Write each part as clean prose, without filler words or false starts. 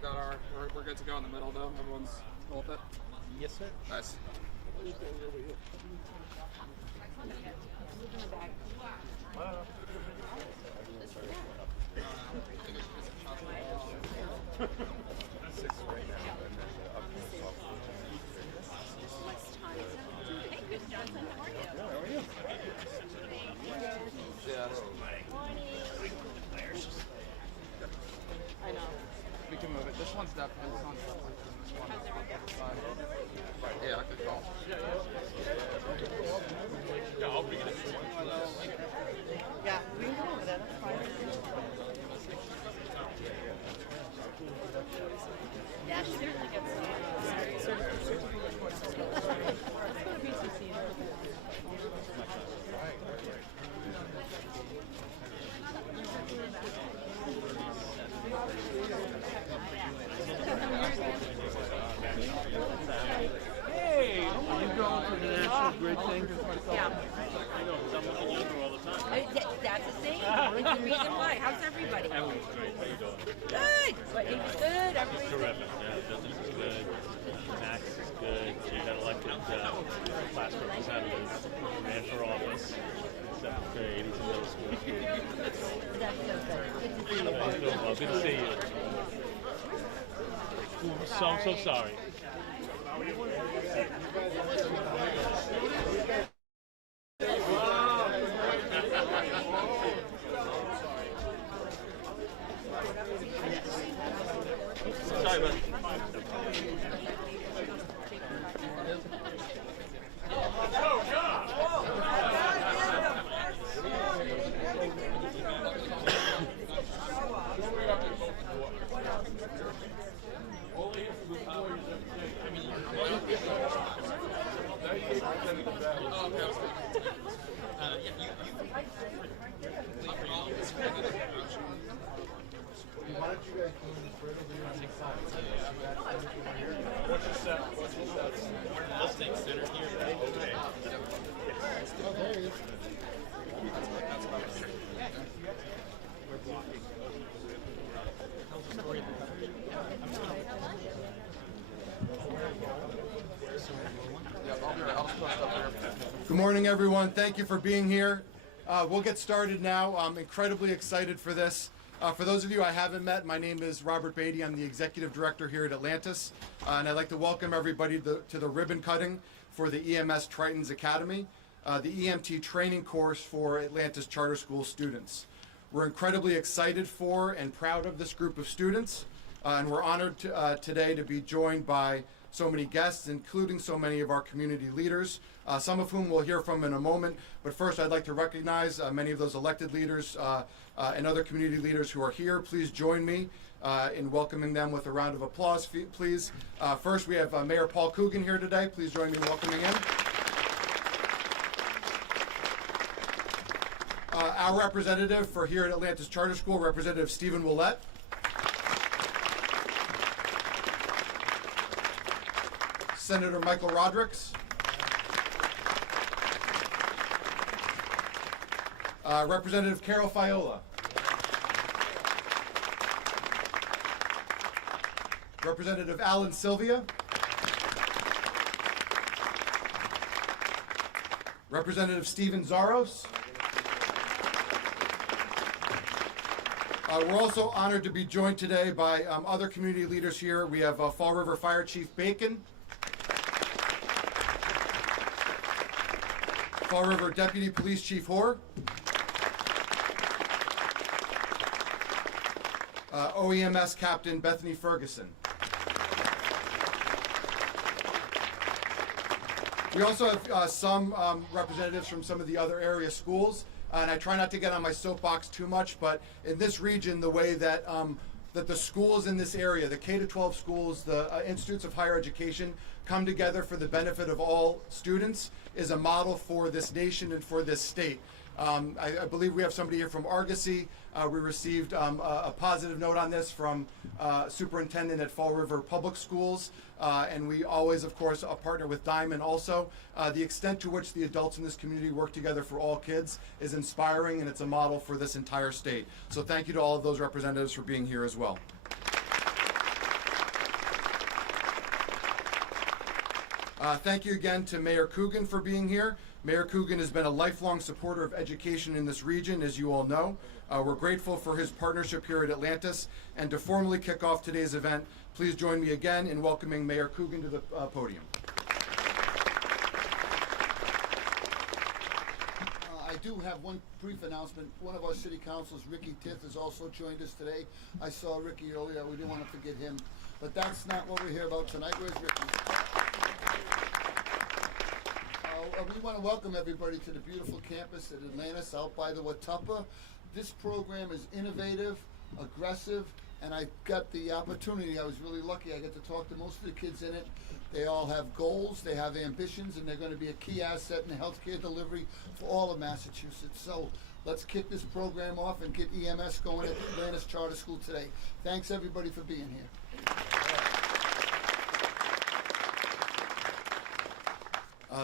we got our, we're good to go in the middle though. Everyone's cool with it? Yes, sir. Nice. I know. We can move it. This one's definitely, this one's definitely this one. Yeah, I could call. Yeah, we can go over there. That's fine. Yeah, she certainly gets Hey, are you going for the national grid thing? Yeah. I know, someone can use her all the time. That's the thing. It's the reason why. How's everybody? Everyone's great. How you doing? Good. What, Amy's good? Everybody's good? Terrific. Yeah, business is good. Max is good. You got elected class representative. Ran for office. Seventh grade. He's in middle school. That's so good. Good to see you. He's doing well. Good to see you. I'm so sorry. Sorry, buddy. Listening center here. Okay. Oh, there he is. Good morning, everyone. Thank you for being here. We'll get started now. I'm incredibly excited for this. For those of you I haven't met, my name is Robert Beatty. I'm the Executive Director here at Atlantis. And I'd like to welcome everybody to the ribbon cutting for the EMS Tritons Academy, the EMT training course for Atlantis Charter School students. We're incredibly excited for and proud of this group of students. And we're honored today to be joined by so many guests, including so many of our community leaders, some of whom we'll hear from in a moment. But first, I'd like to recognize many of those elected leaders and other community leaders who are here. Please join me in welcoming them with a round of applause, please. First, we have Mayor Paul Coogan here today. Please join me in welcoming him. Our representative for here at Atlantis Charter School, Representative Stephen Willett. Senator Michael Rodrigues. Representative Carol Fiola. Representative Alan Sylvia. Representative Stephen Zaros. We're also honored to be joined today by other community leaders here. We have Fall River Fire Chief Bacon. Fall River Deputy Police Chief Hoare. OEMS Captain Bethany Ferguson. We also have some representatives from some of the other area schools, and I try not to get on my soapbox too much, but in this region, the way that that the schools in this area, the K-12 schools, the institutes of higher education, come together for the benefit of all students is a model for this nation and for this state. I believe we have somebody here from Argosy. We received a positive note on this from Superintendent at Fall River Public Schools, and we always, of course, partner with Diamond also. The extent to which the adults in this community work together for all kids is inspiring, and it's a model for this entire state. So thank you to all of those representatives for being here as well. Thank you again to Mayor Coogan for being here. Mayor Coogan has been a lifelong supporter of education in this region, as you all know. We're grateful for his partnership here at Atlantis. And to formally kick off today's event, please join me again in welcoming Mayor Coogan to the podium. I do have one brief announcement. One of our city councilors, Ricky Tith, has also joined us today. I saw Ricky earlier. We didn't want to forget him. But that's not what we're here about tonight. Where's Ricky? We want to welcome everybody to the beautiful campus at Atlantis out by the Watuppa. This program is innovative, aggressive, and I got the opportunity. I was really lucky. I got to talk to most of the kids in it. They all have goals, they have ambitions, and they're going to be a key asset in the healthcare delivery for all of Massachusetts. So let's kick this program off and get EMS going at Atlantis Charter School today. Thanks everybody for being here.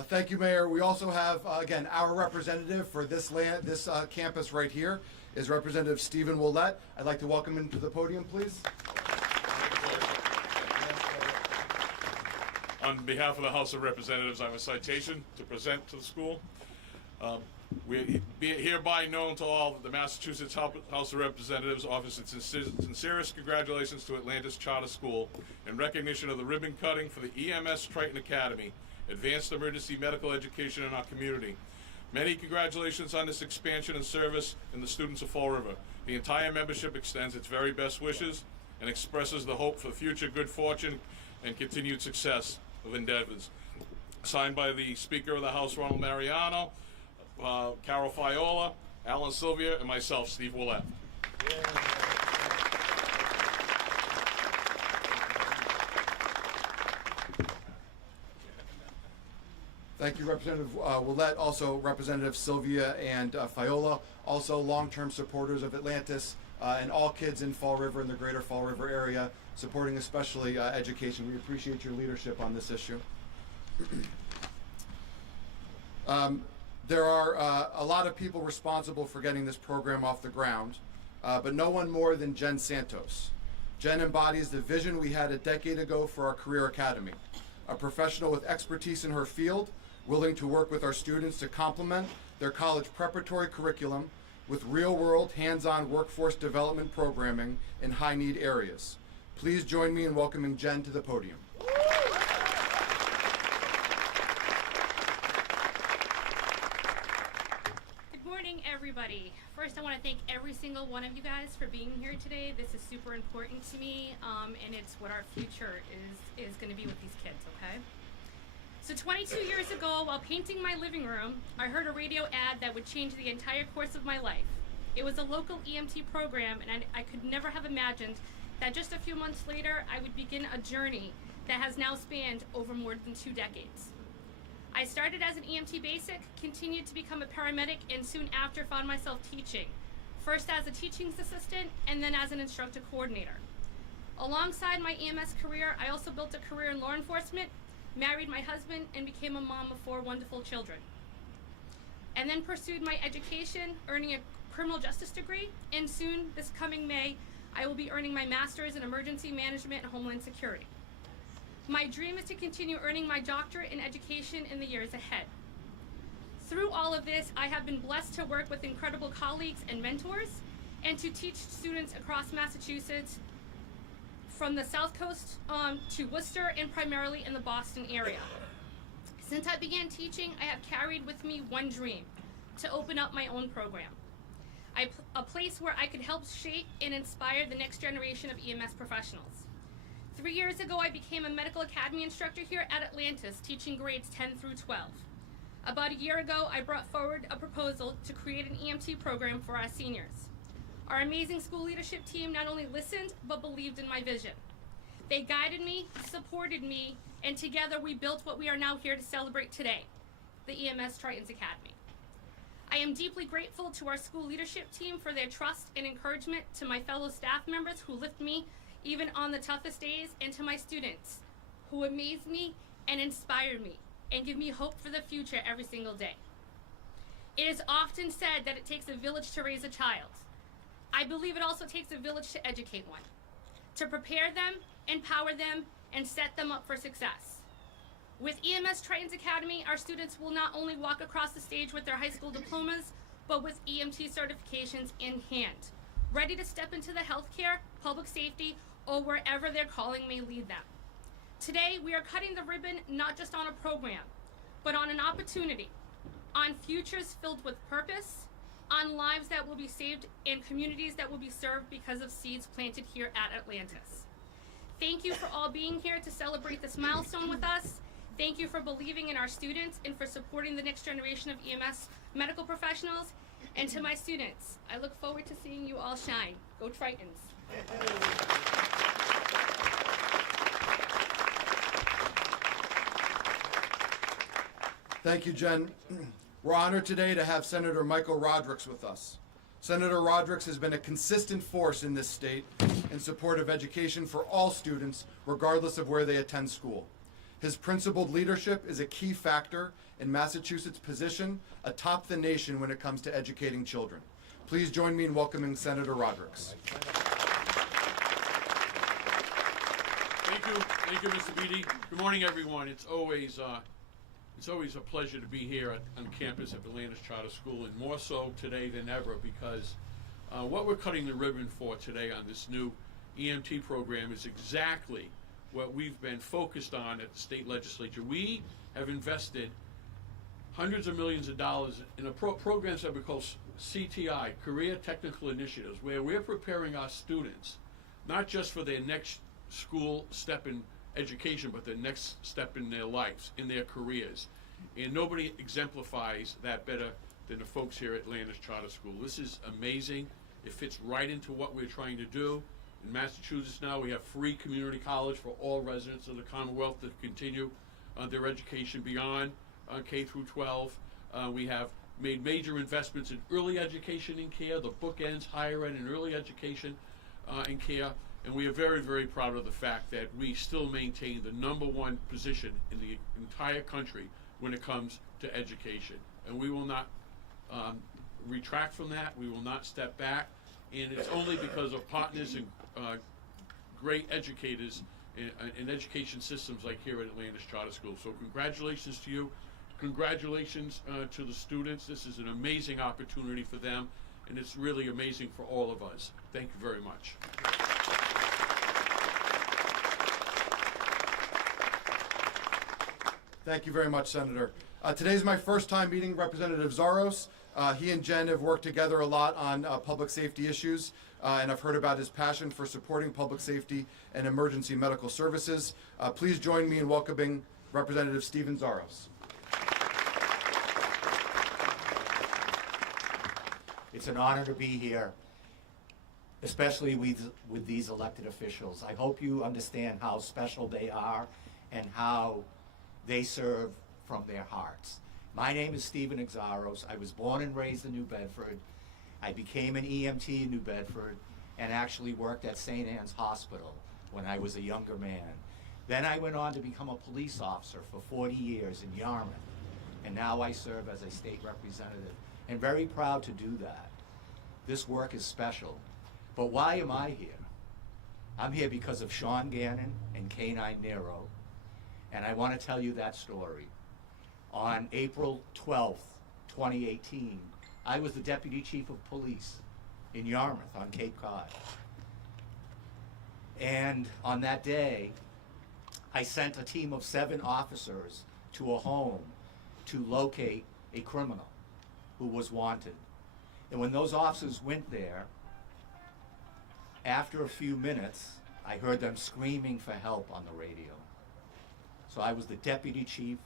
Thank you, Mayor. We also have, again, our representative for this campus right here is Representative Stephen Willett. I'd like to welcome him to the podium, please. On behalf of the House of Representatives, I have a citation to present to the school. We be hereby known to all that the Massachusetts House of Representatives offers its sincerest congratulations to Atlantis Charter School in recognition of the ribbon cutting for the EMS Triton Academy, advanced emergency medical education in our community. Many congratulations on this expansion and service in the students of Fall River. The entire membership extends its very best wishes and expresses the hope for future good fortune and continued success of endeavors. Signed by the Speaker of the House, Ronald Mariano, Carol Fiola, Alan Sylvia, and myself, Steve Willett. Thank you, Representative Willett, also Representative Sylvia and Fiola, also long-term supporters of Atlantis and all kids in Fall River and the greater Fall River area, supporting especially education. We appreciate your leadership on this issue. There are a lot of people responsible for getting this program off the ground, but no one more than Jen Santos. Jen embodies the vision we had a decade ago for our Career Academy, a professional with expertise in her field, willing to work with our students to complement their college preparatory curriculum with real-world, hands-on workforce development programming in high-need areas. Please join me in welcoming Jen to the podium. Good morning, everybody. First, I want to thank every single one of you guys for being here today. This is super important to me, and it's what our future is going to be with these kids, okay? So 22 years ago, while painting my living room, I heard a radio ad that would change the entire course of my life. It was a local EMT program, and I could never have imagined that just a few months later, I would begin a journey that has now spanned over more than 2 decades. I started as an EMT basic, continued to become a paramedic, and soon after found myself teaching, first as a teaching assistant and then as an instructor coordinator. Alongside my EMS career, I also built a career in law enforcement, married my husband, and became a mom of 4 wonderful children. And then pursued my education, earning a criminal justice degree, and soon, this coming May, I will be earning my master's in emergency management and homeland security. My dream is to continue earning my doctorate in education in the years ahead. Through all of this, I have been blessed to work with incredible colleagues and mentors, and to teach students across Massachusetts, from the South Coast to Worcester, and primarily in the Boston area. Since I began teaching, I have carried with me one dream: to open up my own program. A place where I could help shape and inspire the next generation of EMS professionals. 3 years ago, I became a medical academy instructor here at Atlantis, teaching grades 10 through 12. About a year ago, I brought forward a proposal to create an EMT program for our seniors. Our amazing school leadership team not only listened, but believed in my vision. They guided me, supported me, and together we built what we are now here to celebrate today, the EMS Tritons Academy. I am deeply grateful to our school leadership team for their trust and encouragement, to my fellow staff members who lift me even on the toughest days, and to my students who amaze me and inspire me and give me hope for the future every single day. It is often said that it takes a village to raise a child. I believe it also takes a village to educate one, to prepare them, empower them, and set them up for success. With EMS Tritons Academy, our students will not only walk across the stage with their high school diplomas, but with EMT certifications in hand, ready to step into the healthcare, public safety, or wherever their calling may lead them. Today, we are cutting the ribbon not just on a program, but on an opportunity, on futures filled with purpose, on lives that will be saved, and communities that will be served because of seeds planted here at Atlantis. Thank you for all being here to celebrate this milestone with us. Thank you for believing in our students and for supporting the next generation of EMS medical professionals. And to my students, I look forward to seeing you all shine. Go Tritons. Thank you, Jen. We're honored today to have Senator Michael Rodrigues with us. Senator Rodrigues has been a consistent force in this state in support of education for all students, regardless of where they attend school. His principled leadership is a key factor in Massachusetts' position atop the nation when it comes to educating children. Please join me in welcoming Senator Rodrigues. Thank you, Mr. Beatty. Good morning, everyone. It's always a pleasure to be here on campus at Atlantis Charter School, and more so today than ever because what we're cutting the ribbon for today on this new EMT program is exactly what we've been focused on at the state legislature. We have invested hundreds of millions of dollars in programs that we call CTI, Career Technical Initiatives, where we're preparing our students not just for their next school step in education, but their next step in their lives, in their careers. And nobody exemplifies that better than the folks here at Atlantis Charter School. This is amazing. It fits right into what we're trying to do. In Massachusetts now, we have free community college for all residents of the Commonwealth to continue their education beyond K through 12. We have made major investments in early education and care, the bookends, higher ed and early education and care. And we are very, very proud of the fact that we still maintain the #1 position in the entire country when it comes to education. And we will not retract from that. We will not step back. And it's only because of partners and great educators in education systems like here at Atlantis Charter School. So congratulations to you. Congratulations to the students. This is an amazing opportunity for them, and it's really amazing for all of us. Thank you very much. Thank you very much, Senator. Today's my first time meeting Representative Zaros. He and Jen have worked together a lot on public safety issues, and I've heard about his passion for supporting public safety and emergency medical services. Please join me in welcoming Representative Stephen Zaros. It's an honor to be here, especially with these elected officials. I hope you understand how special they are and how they serve from their hearts. My name is Stephen Exaros. I was born and raised in New Bedford. I became an EMT in New Bedford and actually worked at St. Anne's Hospital when I was a younger man. Then I went on to become a police officer for 40 years in Yarmouth, and now I serve as a state representative, and very proud to do that. This work is special. But why am I here? I'm here because of Sean Gannon and K-9 Nero, and I want to tell you that story. On April 12th, 2018, I was the Deputy Chief of Police in Yarmouth on Cape Cod. And on that day, I sent a team of 7 officers to a home to locate a criminal who was wanted. And when those officers went there, after a few minutes, I heard them screaming for help on the radio. So I was the Deputy Chief,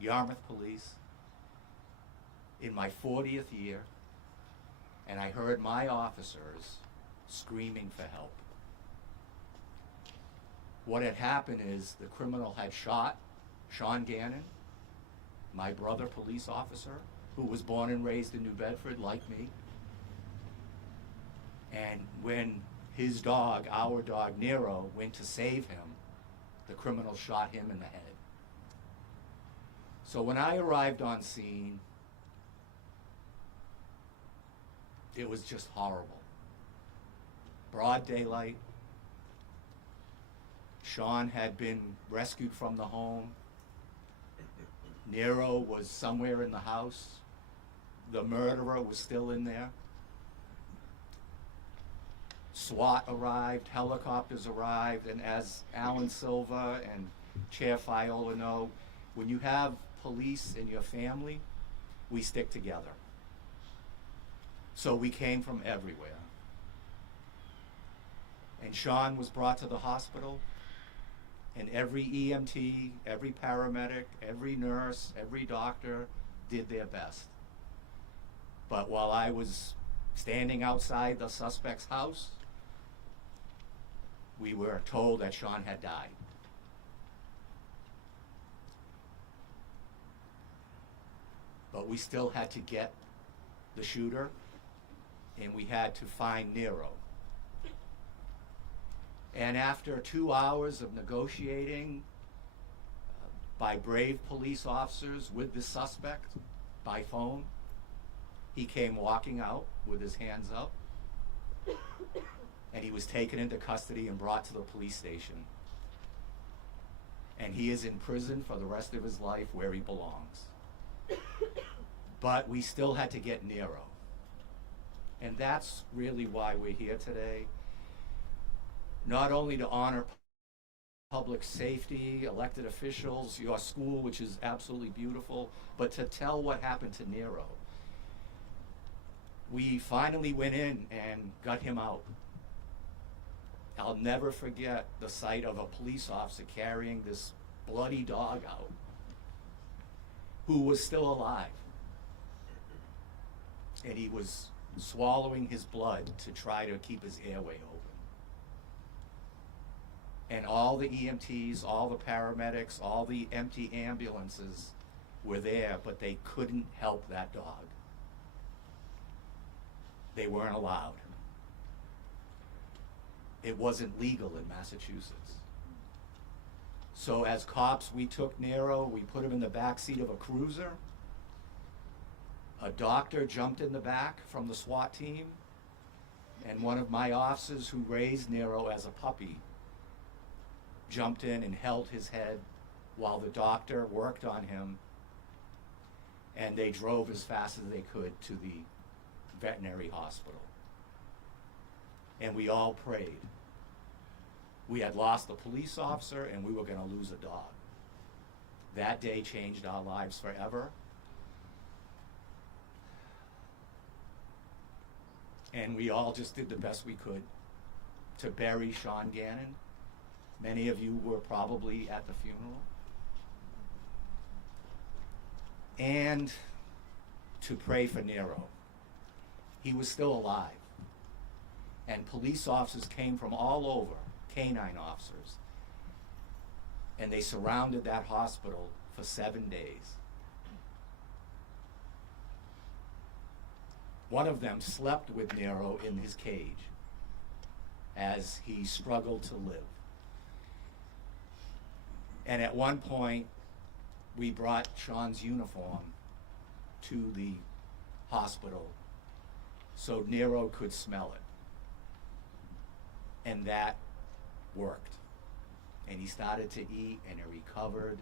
Yarmouth Police, in my 40th year, and I heard my officers screaming for help. What had happened is the criminal had shot Sean Gannon, my brother police officer, who was born and raised in New Bedford like me. And when his dog, our dog Nero, went to save him, the criminal shot him in the head. So when I arrived on scene, it was just horrible. Broad daylight. Sean had been rescued from the home. Nero was somewhere in the house. The murderer was still in there. SWAT arrived, helicopters arrived, and as Alan Silva and Chair Fiola know, when you have police in your family, we stick together. So we came from everywhere. And Sean was brought to the hospital, and every EMT, every paramedic, every nurse, every doctor did their best. But while I was standing outside the suspect's house, we were told that Sean had died. But we still had to get the shooter, and we had to find Nero. And after 2 hours of negotiating by brave police officers with the suspect by phone, he came walking out with his hands up, and he was taken into custody and brought to the police station. And he is in prison for the rest of his life where he belongs. But we still had to get Nero. And that's really why we're here today. Not only to honor public safety, elected officials, your school, which is absolutely beautiful, but to tell what happened to Nero. We finally went in and got him out. I'll never forget the sight of a police officer carrying this bloody dog out, who was still alive. And he was swallowing his blood to try to keep his airway open. And all the EMTs, all the paramedics, all the empty ambulances were there, but they couldn't help that dog. They weren't allowed. It wasn't legal in Massachusetts. So as cops, we took Nero, we put him in the back seat of a cruiser. A doctor jumped in the back from the SWAT team, and one of my officers who raised Nero as a puppy jumped in and held his head while the doctor worked on him, and they drove as fast as they could to the veterinary hospital. And we all prayed. We had lost a police officer and we were going to lose a dog. That day changed our lives forever. And we all just did the best we could to bury Sean Gannon. Many of you were probably at the funeral. And to pray for Nero. He was still alive. And police officers came from all over, canine officers, and they surrounded that hospital for 7 days. One of them slept with Nero in his cage as he struggled to live. And at one point, we brought Sean's uniform to the hospital so Nero could smell it. And that worked. And he started to eat and he recovered.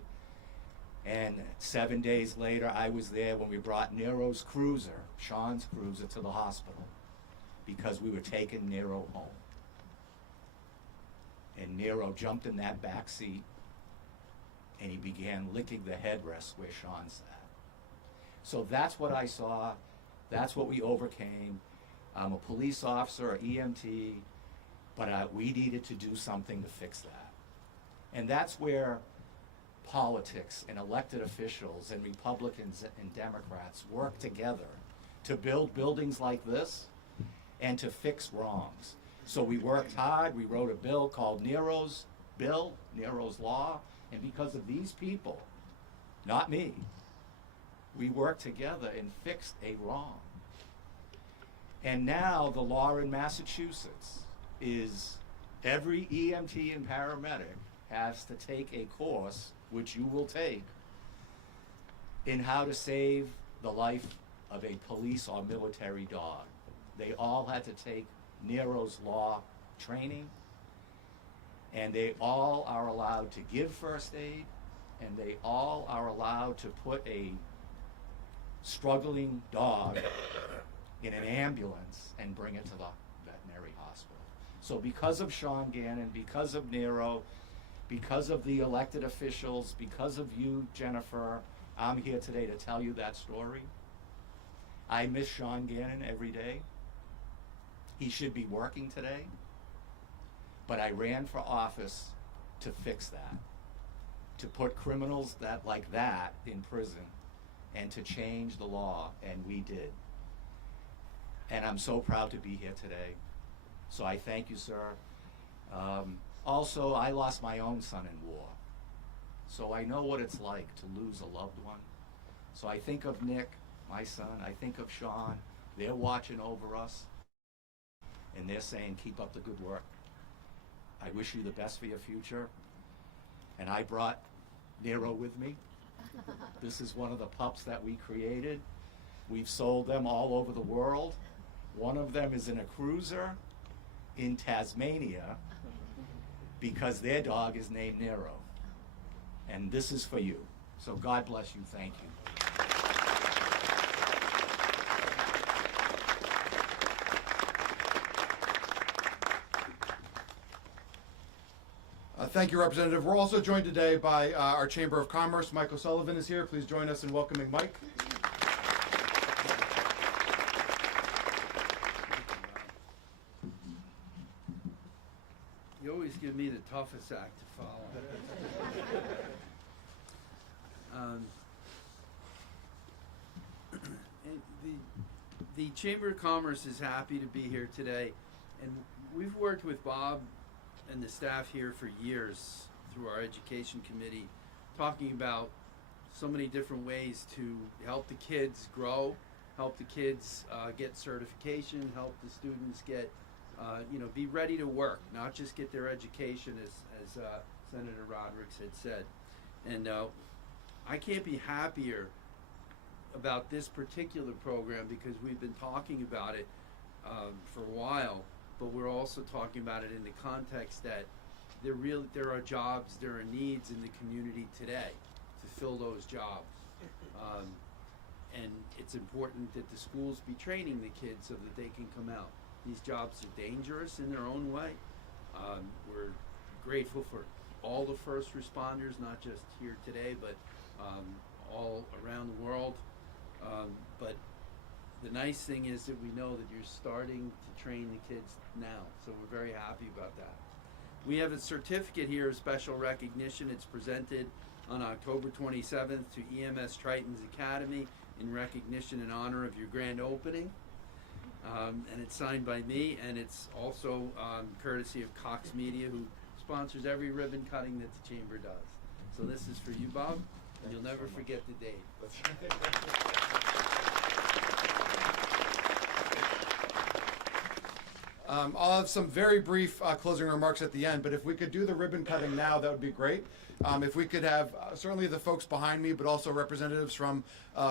And 7 days later, I was there when we brought Nero's cruiser, Sean's cruiser, to the hospital because we were taking Nero home. And Nero jumped in that back seat and he began licking the headrest where Sean sat. So that's what I saw. That's what we overcame. I'm a police officer, an EMT, but we needed to do something to fix that. And that's where politics and elected officials and Republicans and Democrats work together to build buildings like this and to fix wrongs. So we worked hard. We wrote a bill called Nero's Bill, Nero's Law, and because of these people, not me, we worked together and fixed a wrong. And now the law in Massachusetts is every EMT and paramedic has to take a course, which you will take, in how to save the life of a police or military dog. They all had to take Nero's Law training, and they all are allowed to give first aid, and they all are allowed to put a struggling dog in an ambulance and bring it to the veterinary hospital. So because of Sean Gannon, because of Nero, because of the elected officials, because of you, Jennifer, I'm here today to tell you that story. I miss Sean Gannon every day. He should be working today. But I ran for office to fix that, to put criminals like that in prison, and to change the law, and we did. And I'm so proud to be here today. So I thank you, sir. Also, I lost my own son in war. So I know what it's like to lose a loved one. So I think of Nick, my son, I think of Sean. They're watching over us, and they're saying, keep up the good work. I wish you the best for your future. And I brought Nero with me. This is one of the pups that we created. We've sold them all over the world. One of them is in a cruiser in Tasmania because their dog is named Nero. And this is for you. So God bless you. Thank you. Thank you, Representative. We're also joined today by our Chamber of Commerce. Mike O'Sullivan is here. Please join us in welcoming Mike. You always give me the toughest act to follow. And the Chamber of Commerce is happy to be here today, and we've worked with Bob and the staff here for years through our education committee, talking about so many different ways to help the kids grow, help the kids get certification, help the students get be ready to work, not just get their education, as Senator Rodericks had said. And I can't be happier about this particular program because we've been talking about it for a while, but we're also talking about it in the context that there are jobs, there are needs in the community today to fill those jobs. And it's important that the schools be training the kids so that they can come out. These jobs are dangerous in their own way. We're grateful for all the first responders, not just here today, but all around the world. But the nice thing is that we know that you're starting to train the kids now, so we're very happy about that. We have a certificate here of special recognition. It's presented on October 27th to EMS Tritons Academy in recognition and honor of your grand opening. And it's signed by me, and it's also courtesy of Cox Media, who sponsors every ribbon cutting that the Chamber does. So this is for you, Bob, and you'll never forget the date. I'll have some very brief closing remarks at the end, but if we could do the ribbon cutting now, that would be great. If we could have certainly the folks behind me, but also representatives from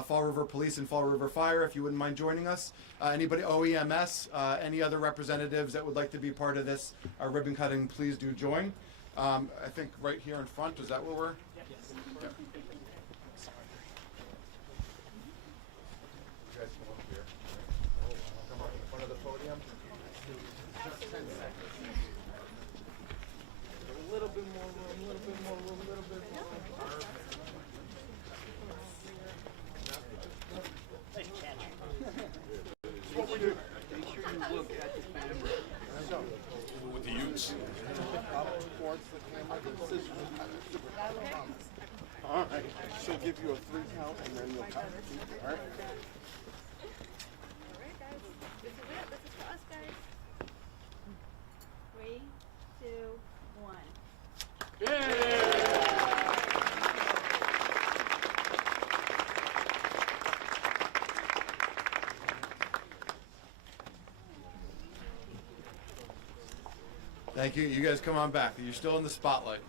Fall River Police and Fall River Fire, if you wouldn't mind joining us. Anybody, OEMS, any other representatives that would like to be part of this ribbon cutting, please do join. I think right here in front, is that where we're? Yes. Yeah. You guys come up here. Come up in front of the podium. Just 10 seconds. A little bit more room, a little bit more room, a little bit more room. Nice catch. What we do? Make sure you look at the camera. With the utes. All right. She'll give you a 3 count and then you'll count. All right. Alright guys, this is it. This is for us guys. 3, 2, 1. Thank you. You guys come on back. You're still in the spotlight.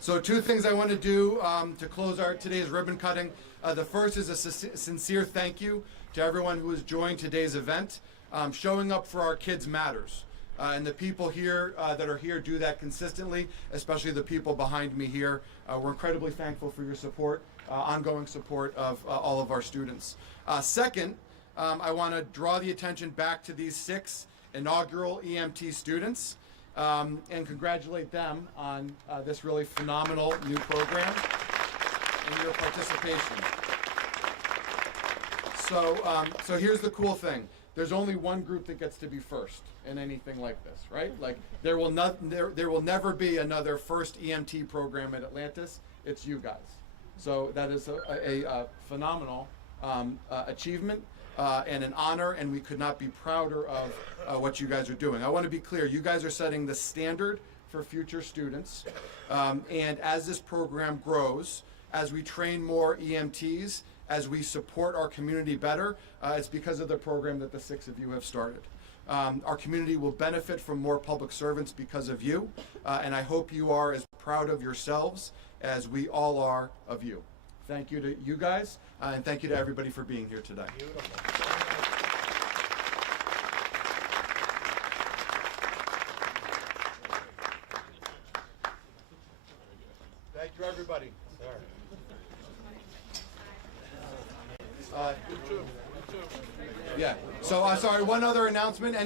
So 2 things I want to do to close today's ribbon cutting. The first is a sincere thank you to everyone who has joined today's event. Showing up for our kids matters. And the people here that are here do that consistently, especially the people behind me here. We're incredibly thankful for your support, ongoing support of all of our students. Second, I want to draw the attention back to these 6 inaugural EMT students and congratulate them on this really phenomenal new program and your participation. So here's the cool thing. There's only one group that gets to be first in anything like this, right? Like there will never be another first EMT program at Atlantis. It's you guys. So that is a phenomenal achievement and an honor, and we could not be prouder of what you guys are doing. I want to be clear. You guys are setting the standard for future students, and as this program grows, as we train more EMTs, as we support our community better, it's because of the program that the 6 of you have started. Our community will benefit from more public servants because of you, and I hope you are as proud of yourselves as we all are of you. Thank you to you guys, and thank you to everybody for being here today. Thank you, everybody. Yeah. So, sorry, one other announcement.